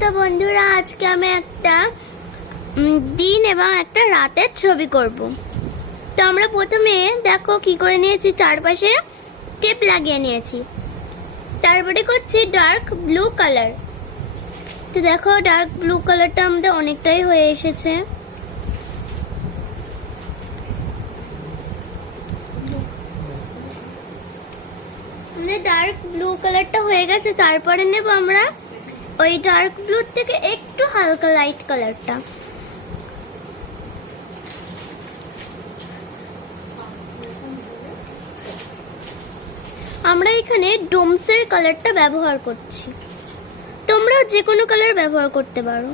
তো বন্ধুরা, আজকে আমি একটা দিন এবং একটা রাতের ছবি করব। তো আমরা প্রথমে দেখো কি করে নিয়েছি, চারপাশে টেপ লাগিয়ে নিয়েছি। তারপরে করছি ডার্ক ব্লু কালার। তো দেখো ডার্ক ব্লু কালারটা আমাদের অনেকটাই হয়ে এসেছে। আমাদের ডার্ক ব্লু কালারটা হয়ে গেছে। তারপরে নেব আমরা ওই ডার্ক ব্লু থেকে একটু হালকা লাইট কালারটা। আমরা এখানে ডোমসের কালারটা ব্যবহার করছি, তোমরা যে কোনো কালার ব্যবহার করতে পারো।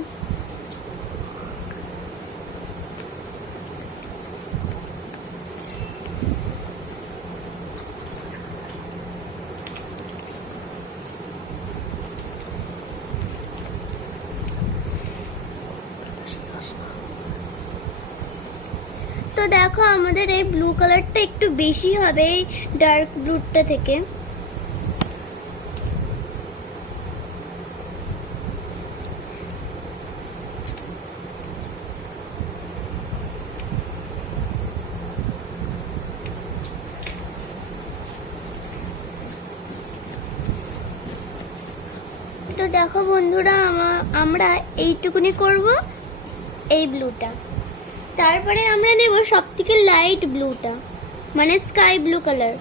তো দেখো আমাদের এই ব্লু কালারটা একটু বেশি হবে এই ডার্ক ব্লুটা থেকে। তো দেখো বন্ধুরা, আমরা এইটুকুনি করব এই ব্লুটা। তারপরে আমরা নেব সবথেকে লাইট ব্লুটা, মানে স্কাই ব্লু কালার।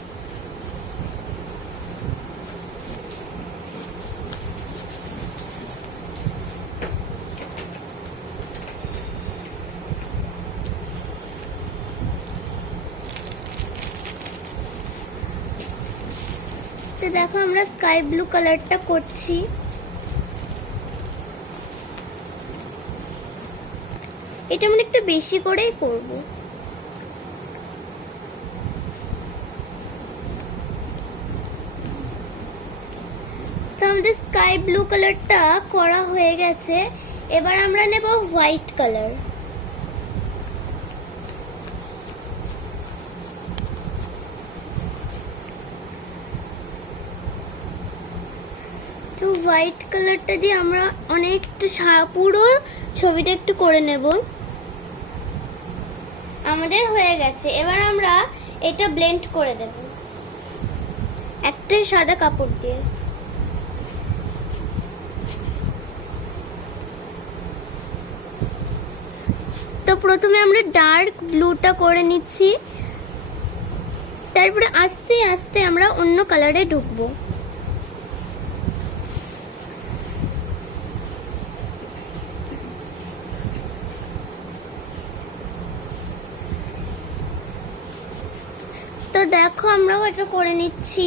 তো দেখো আমরা স্কাই ব্লু কালারটা করছি। এটা আমরা একটু বেশি করেই করব। তো আমাদের স্কাই ব্লু কালারটা করা হয়ে গেছে। এবার আমরা নেব হোয়াইট কালার। তো হোয়াইট কালারটা দিয়ে আমরা অনেকটা পুরো ছবিটা একটু করে নেব। আমাদের হয়ে গেছে। এবার আমরা এটা ব্লেন্ড করে দেব একটা সাদা কাপড় দিয়ে। তো প্রথমে আমরা ডার্ক ব্লুটা করে নিচ্ছি, তারপরে আস্তে আস্তে আমরা অন্য কালারে ঢুকবো। তো দেখো আমরাও এটা করে নিচ্ছি।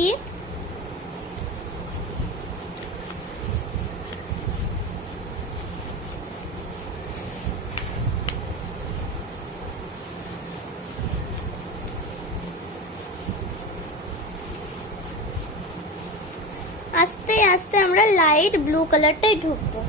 আস্তে আস্তে আমরা লাইট ব্লু কালারটাই ঢুকবো।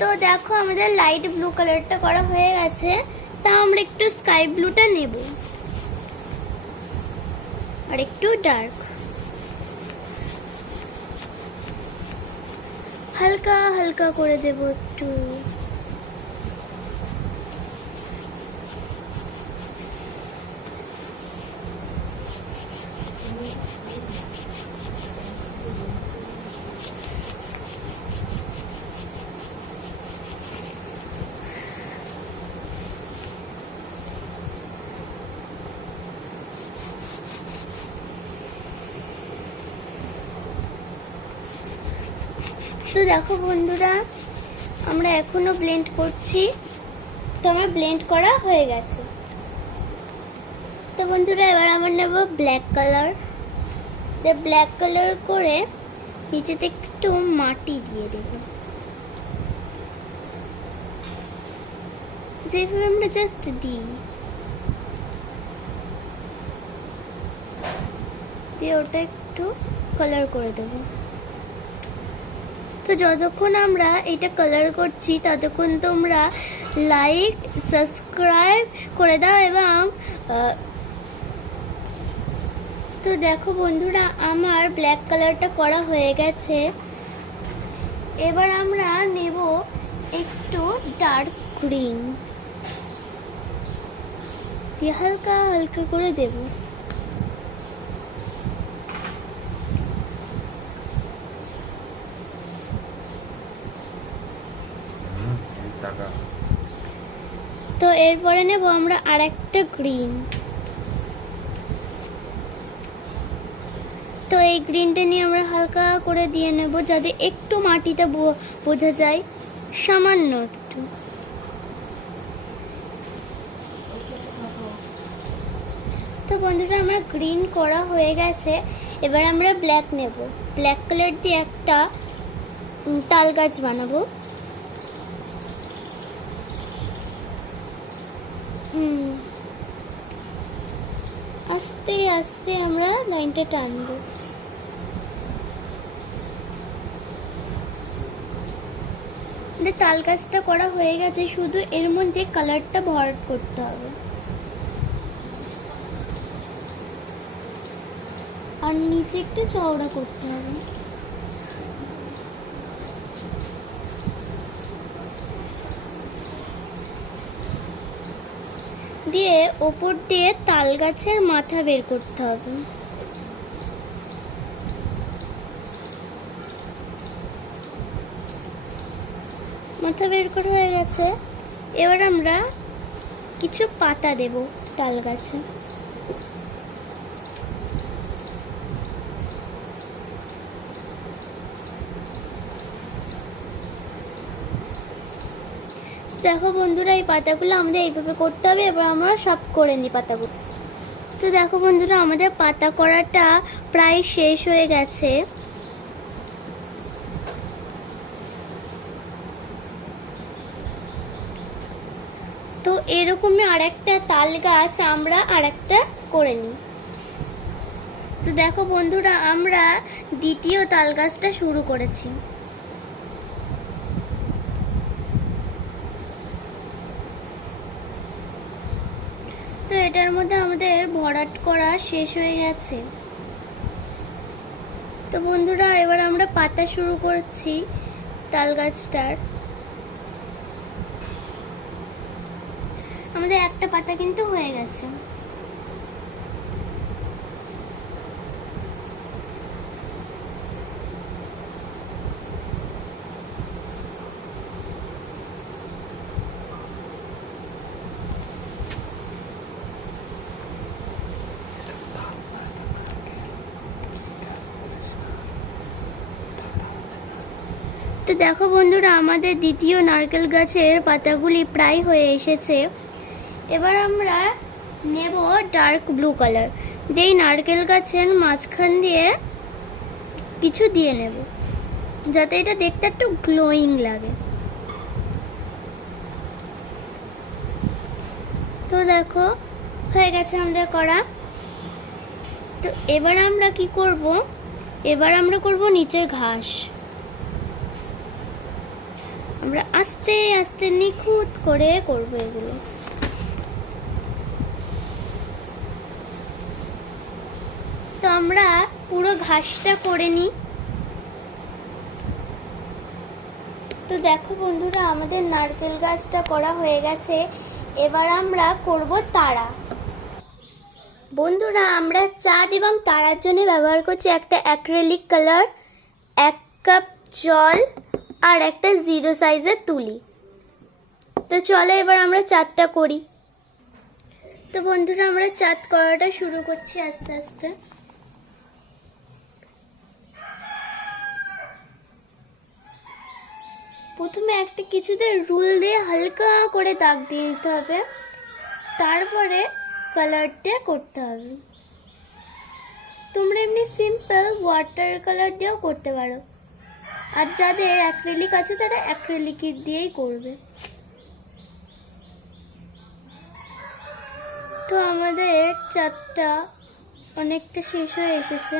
তো দেখো আমাদের লাইট ব্লু কালারটা করা হয়ে গেছে। তা আমরা একটু স্কাই ব্লুটা নেব আর একটু ডার্ক, হালকা হালকা করে দেব একটু। তো দেখো বন্ধুরা, আমরা এখনো ব্লেন্ড করছি। তো আমার ব্লেন্ড করা হয়ে গেছে। তো বন্ধুরা, এবার আমরা নেব ব্ল্যাক কালার। ব্ল্যাক কালার করে নিচেতে একটু মাটি দিয়ে দেব, যেভাবে আমরা জাস্ট দিই, দিয়ে ওটা একটু কালার করে দেব। তো যতক্ষণ আমরা এটা কালার করছি ততক্ষণ তোমরা লাইক, সাবস্ক্রাইব করে দাও। এবং তো দেখো বন্ধুরা, আমার ব্ল্যাক কালারটা করা হয়ে গেছে। এবার আমরা নেব একটু ডার্ক গ্রিন, হালকা হালকা করে দেব। তো এরপরে নেব আমরা আরেকটা গ্রিন। তো এই গ্রিনটা নিয়ে আমরা হালকা করে দিয়ে নেব, যাতে একটু মাটিতে বোঝা যায়, সামান্য একটু। তো বন্ধুরা, আমার গ্রিন করা হয়ে গেছে। এবার আমরা ব্ল্যাক নেব। ব্ল্যাক কালার দিয়ে একটা তাল গাছ বানাবো। আস্তে আস্তে আমরা লাইনটা টানবো। তাল গাছটা করা হয়ে গেছে, শুধু এর মধ্যে কালারটা ভরাট করতে হবে। আর নিচে একটু চওড়া করতে হবে। দিয়ে ওপর দিয়ে তাল গাছের মাথা বের করতে হবে। মাথা বের করা হয়ে গেছে। এবার আমরা কিছু পাতা দেব তাল গাছে। দেখো বন্ধুরা, এই পাতাগুলো আমাদের এইভাবে করতে হবে। এবার আমরা সব করে নিই পাতাগুলো। তো দেখো বন্ধুরা, আমাদের পাতা করাটা প্রায় শেষ হয়ে গেছে। তো এরকমই আরেকটা তাল গাছ আমরা আরেকটা করে নিই। তো দেখো বন্ধুরা, আমরা দ্বিতীয় তাল গাছটা শুরু করেছি। তো এটার মধ্যে আমাদের ভরাট করা শেষ হয়ে গেছে। তো বন্ধুরা, এবার আমরা পাতা শুরু করছি তাল গাছটার। আমাদের একটা পাতা কিন্তু হয়ে গেছে। তো দেখো বন্ধুরা, আমাদের দ্বিতীয় নারকেল গাছের পাতাগুলি প্রায় হয়ে এসেছে। এবার আমরা নেব ডার্ক ব্লু কালার দিয়ে নারকেল গাছের মাঝখান দিয়ে কিছু দিয়ে নেব, যাতে এটা দেখতে একটু গ্লোয়িং লাগে। তো দেখো, হয়ে গেছে আমাদের করা। তো এবার আমরা কি করব, এবার আমরা করব নিচের ঘাস। আমরা আস্তে আস্তে নিখুঁত করে করব এগুলো। তো আমরা পুরো ঘাসটা করে নিই। তো দেখো বন্ধুরা, আমাদের নারকেল গাছটা করা হয়ে গেছে। এবার আমরা করব তারা। বন্ধুরা, আমরা চাঁদ এবং তারার জন্য ব্যবহার করছি একটা অ্যাক্রিলিক কালার, 1 কাপ জল আর একটা 0 সাইজের তুলি। তো চলো এবার আমরা চাঁদটা করি। তো বন্ধুরা, আমরা চাঁদ করাটা শুরু করছি আস্তে আস্তে। প্রথমে একটা কিছুতে রুল দিয়ে হালকা করে দাগ দিয়ে নিতে হবে, তারপরে কালার দিয়ে করতে হবে। তোমরা এমনি সিম্পল ওয়াটার কালার দিয়েও করতে পারো, আর যাদের অ্যাক্রিলিক আছে তারা অ্যাক্রিলিক দিয়েই করবে। তো আমাদের চারটা অনেকটা শেষ হয়ে এসেছে।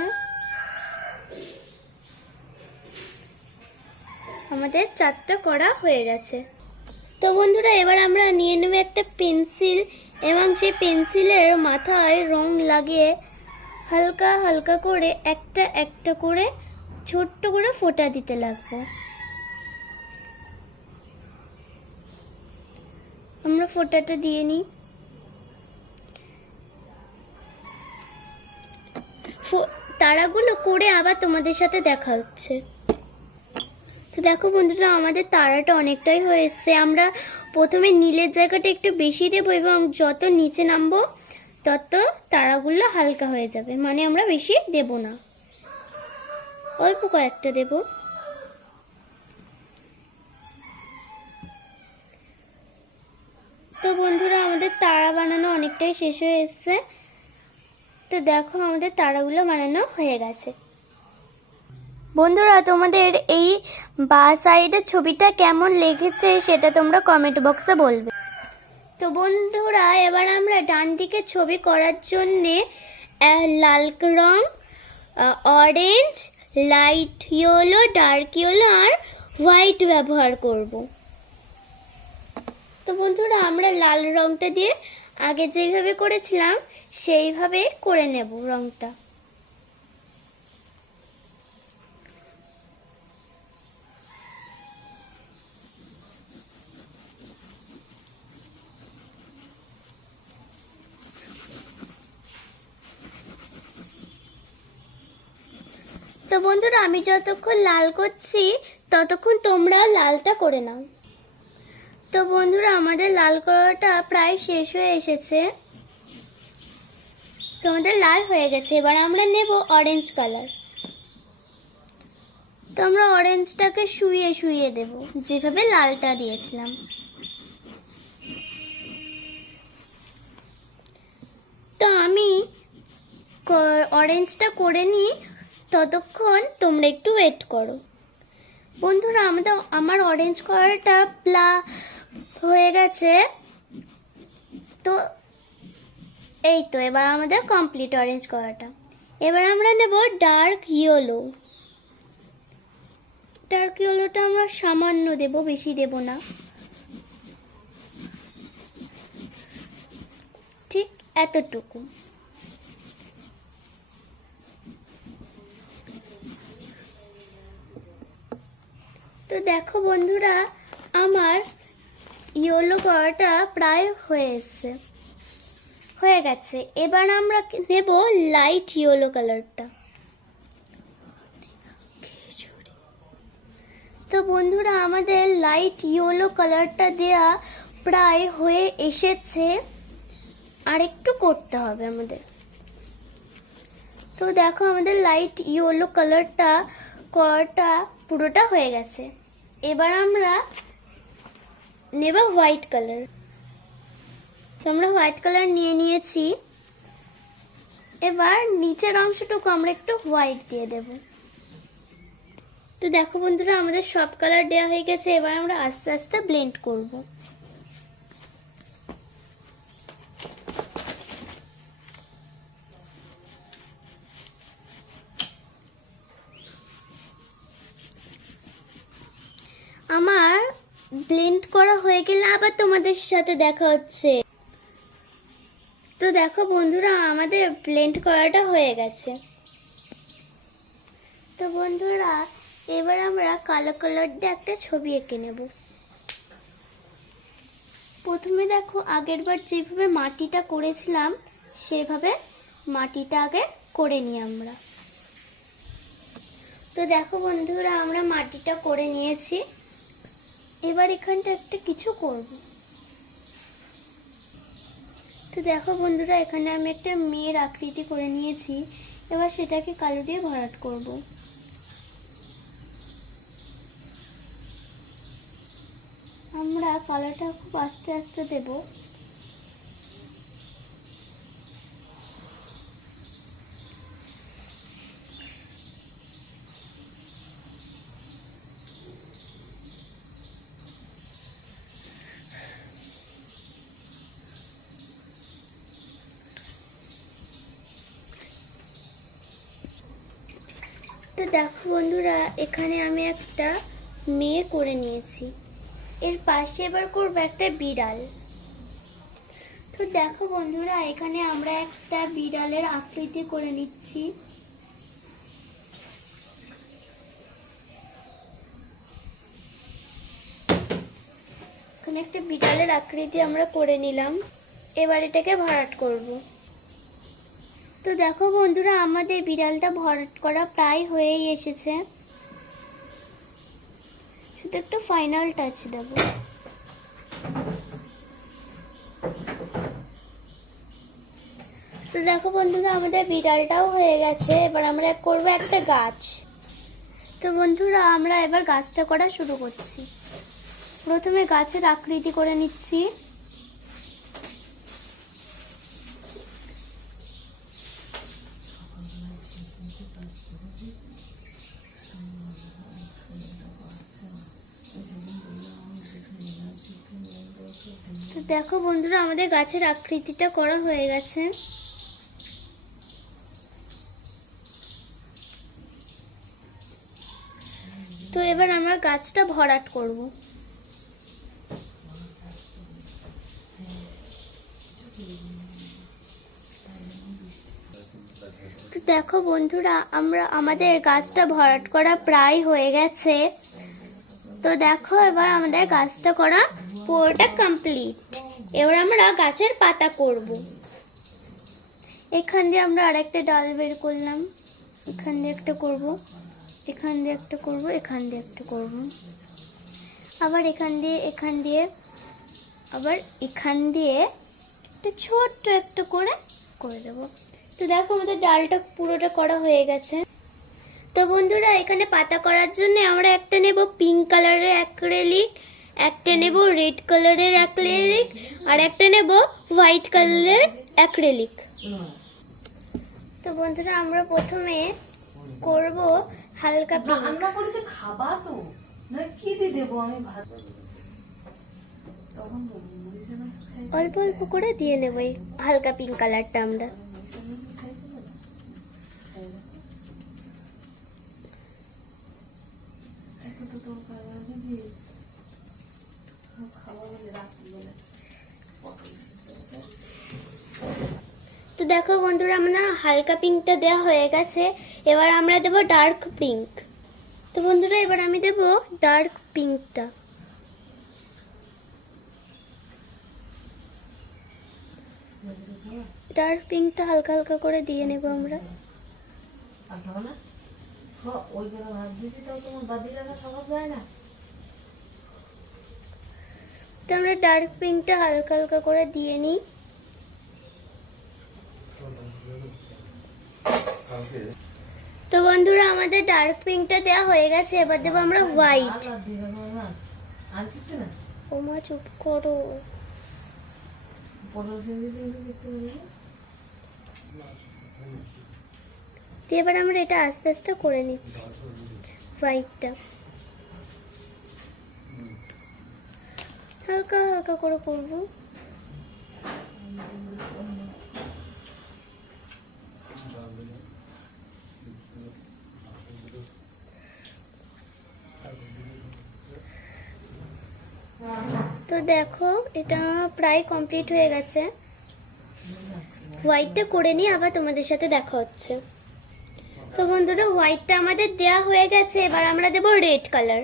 আমাদের চারটা করা হয়ে গেছে। তো বন্ধুরা এবার আমরা নিয়ে নেব একটা পেন্সিল এবং সেই পেন্সিলের মাথায় রং লাগিয়ে হালকা হালকা করে একটা একটা করে ছোট্ট করে ফোঁটা দিতে লাগবো। আমরা ফোঁটাটা দিয়ে নিই। তারাগুলো করে আবার তোমাদের সাথে দেখা হচ্ছে। তো দেখো বন্ধুরা আমাদের তারাটা অনেকটাই হয়ে এসছে। আমরা প্রথমে নীলের জায়গাটা একটু বেশি দেবো এবং যত নিচে নামবো তত তারাগুলো হালকা হয়ে যাবে, মানে আমরা বেশি দেব না, অল্প কয়েকটা দেব। তো বন্ধুরা আমাদের তারা বানানো অনেকটাই শেষ হয়ে এসছে। তো দেখো আমাদের তারাগুলো বানানো হয়ে গেছে। বন্ধুরা তোমাদের এই বা সাইডের ছবিটা কেমন লেগেছে সেটা তোমরা কমেন্ট বক্সে বলবে। তো বন্ধুরা এবার আমরা ডান দিকে ছবি করার জন্যে লাল রং, orange, light yellow, dark yellow আর হোয়াইট ব্যবহার করব। তো বন্ধুরা আমরা লাল রংটা দিয়ে আগে যেভাবে করেছিলাম সেইভাবে করে নেব রংটা। তো বন্ধুরা আমি যতক্ষণ লাল করছি ততক্ষণ তোমরা লালটা করে নাও। তো বন্ধুরা আমাদের লাল করাটা প্রায় শেষ হয়ে এসেছে। তো আমাদের লাল হয়ে গেছে। এবার আমরা নেব অরেঞ্জ কালার। তো আমরা অরেঞ্জটাকে শুইয়ে শুইয়ে দেব যেভাবে লালটা দিয়েছিলাম। তো আমি অরেঞ্জটা করে নিই, ততক্ষণ তোমরা একটু ওয়েট করো। বন্ধুরা আমার অরেঞ্জ কালারটা হয়ে গেছে। তো এই তো এবার আমাদের কমপ্লিট অরেঞ্জ কালারটা। এবার আমরা নেব ডার্ক ইয়েলো। ডার্ক ইয়েলোটা আমরা সামান্য দেব, বেশি দেব না, ঠিক এতটুকু। তো দেখো বন্ধুরা আমার ইয়েলো কালারটা প্রায় হয়ে গেছে। এবার আমরা নেব লাইট ইয়েলো কালারটা। তো বন্ধুরা আমাদের লাইট ইয়েলো কালারটা দেয়া প্রায় হয়ে এসেছে, আর একটু করতে হবে আমাদের। তো দেখো আমাদের লাইট ইয়েলো কালারটা পুরোটা হয়ে গেছে। এবার আমরা নেব হোয়াইট কালার। তো আমরা হোয়াইট কালার নিয়ে নিয়েছি। এবার নিচের অংশটুকু আমরা একটু হোয়াইট দিয়ে দেব। তো দেখো বন্ধুরা আমাদের সব কালার দেওয়া হয়ে গেছে। এবার আমরা আস্তে আস্তে ব্লেন্ড করব। আমার ব্লেন্ড করা হয়ে গেলে আবার তোমাদের সাথে দেখা হচ্ছে। তো দেখো বন্ধুরা আমাদের ব্লেন্ড করাটা হয়ে গেছে। তো বন্ধুরা এবার আমরা কালো কালার দিয়ে একটা ছবি এঁকে নেব। প্রথমে দেখো আগেরবার যেভাবে মাটিটা করেছিলাম সেভাবে মাটিটা আগে করে নিই আমরা। তো দেখো বন্ধুরা আমরা মাটিটা করে নিয়েছি। এবার এখানটা একটা কিছু করব। তো দেখো বন্ধুরা এখানে আমি একটা মেয়ের আকৃতি করে নিয়েছি। এবার সেটাকে কালো দিয়ে ভরাট করব। আমরা কালারটা খুব আস্তে আস্তে দেব। তো দেখো বন্ধুরা, এখানে আমি একটা মেয়ে করে নিয়েছি। এর পাশে এবার করবো একটা বিড়াল। তো দেখো বন্ধুরা, এখানে আমরা একটা বিড়ালের আকৃতি করে নিচ্ছি। এখানে একটা বিড়ালের আকৃতি আমরা করে নিলাম। এবার এটাকে ভরাট করব। তো দেখো বন্ধুরা, আমাদের বিড়ালটা ভরাট করা প্রায় হয়েই এসেছে। শুধু একটু ফাইনাল টাচ দেব। তো দেখো বন্ধুরা, আমাদের বিড়ালটাও হয়ে গেছে। এবার আমরা করব একটা গাছ। তো বন্ধুরা, আমরা এবার গাছটা করা শুরু করছি। প্রথমে গাছের আকৃতি করে নিচ্ছি। তো দেখো বন্ধুরা, আমাদের গাছের আকৃতিটা করা হয়ে গেছে। তো এবার আমরা গাছটা ভরাট করব। তো দেখো বন্ধুরা, আমাদের গাছটা ভরাট করা প্রায় হয়ে গেছে। তো দেখো, এবার আমাদের গাছটা করা পুরোটা কমপ্লিট। এবার আমরা গাছের পাতা করব। এখান দিয়ে আমরা আরেকটা ডাল বের করলাম। এখান দিয়ে একটা করব, এখান দিয়ে একটা করব, এখান দিয়ে একটা করব, আবার এখান দিয়ে আবার এখান দিয়ে একটা ছোট্ট একটা করে দেব। তো দেখো, আমাদের ডালটা পুরোটা করা হয়ে গেছে। তো বন্ধুরা, এখানে পাতা করার জন্য আমরা একটা নেব পিঙ্ক কালারের অ্যাক্রিলিক, একটা নেব রেড কালারের অ্যাক্রিলিক, আর একটা নেব হোয়াইট কালারের অ্যাক্রিলিক। তো বন্ধুরা, আমরা প্রথমে করব হালকা পিঙ্ক। রান্না করেছে খাবা তো না, কি দিয়ে দেবো আমি ভাত? তখন অল্প অল্প করে দিয়ে নেব এই হালকা পিঙ্ক কালারটা আমরা। তো দেখো বন্ধুরা, আমরা হালকা পিঙ্কটা দেওয়া হয়ে গেছে। এবার আমরা দেব ডার্ক পিঙ্ক। তো বন্ধুরা, এবার আমি দেব ডার্ক পিঙ্কটা। ডার্ক পিঙ্কটা হালকা হালকা করে দিয়ে নেব আমরা। তো আমরা ডার্ক পিঙ্কটা হালকা হালকা করে দিয়ে নিই। তো বন্ধুরা, আমাদের ডার্ক পিঙ্কটা দেওয়া হয়ে গেছে। এবার দেবো আমরা হোয়াইট। ও মা, চুপ করো। এবার আমরা এটা আস্তে আস্তে করে নিচ্ছি হোয়াইটটা। হালকা হালকা করে করবো। তো দেখো, এটা প্রায় কমপ্লিট হয়ে গেছে। হোয়াইটটা করে নিয়ে আবার তোমাদের সাথে দেখা হচ্ছে। তো বন্ধুরা, হোয়াইটটা আমাদের দেয়া হয়ে গেছে। এবার আমরা দেব রেড কালার।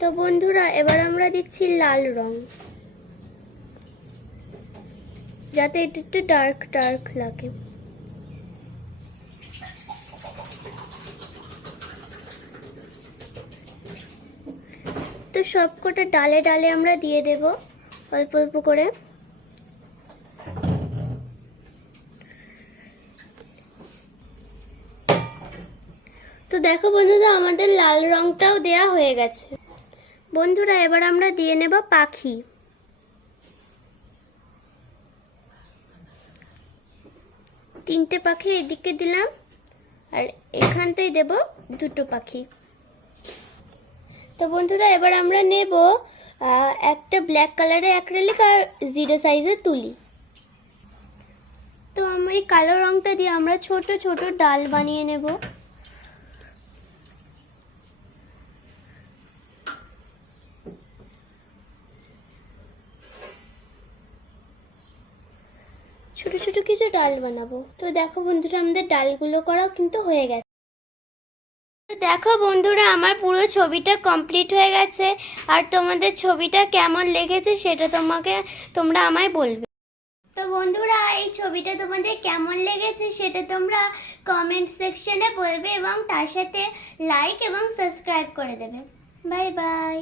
তো বন্ধুরা, এবার আমরা দিচ্ছি লাল রং, যাতে এটা একটু ডার্ক ডার্ক লাগে। তো সবকটা ডালে ডালে আমরা দিয়ে দেব অল্প অল্প করে। তো দেখো বন্ধুরা, আমাদের লাল রংটাও দেয়া হয়ে গেছে। বন্ধুরা এবার আমরা দিয়ে নেব পাখি। তিনটে পাখি এদিকে দিলাম আর এখানটাই দেব দুটো পাখি। তো বন্ধুরা এবার আমরা নেব একটা ব্ল্যাক কালারের অ্যাক্রিলিক আর 0 সাইজের তুলি। তো আমরা এই কালো রংটা দিয়ে আমরা ছোট ছোট ডাল বানিয়ে নেব। ছোট ছোট কিছু ডাল বানাবো। তো দেখো বন্ধুরা আমাদের ডালগুলো করাও কিন্তু হয়ে গেছে। দেখো বন্ধুরা আমার পুরো ছবিটা কমপ্লিট হয়ে গেছে। আর তোমাদের ছবিটা কেমন লেগেছে সেটা তোমরা আমায় বলবে। তো বন্ধুরা এই ছবিটা তোমাদের কেমন লেগেছে সেটা তোমরা কমেন্ট সেকশনে বলবে এবং তার সাথে লাইক এবং সাবস্ক্রাইব করে দেবে। Bye bye.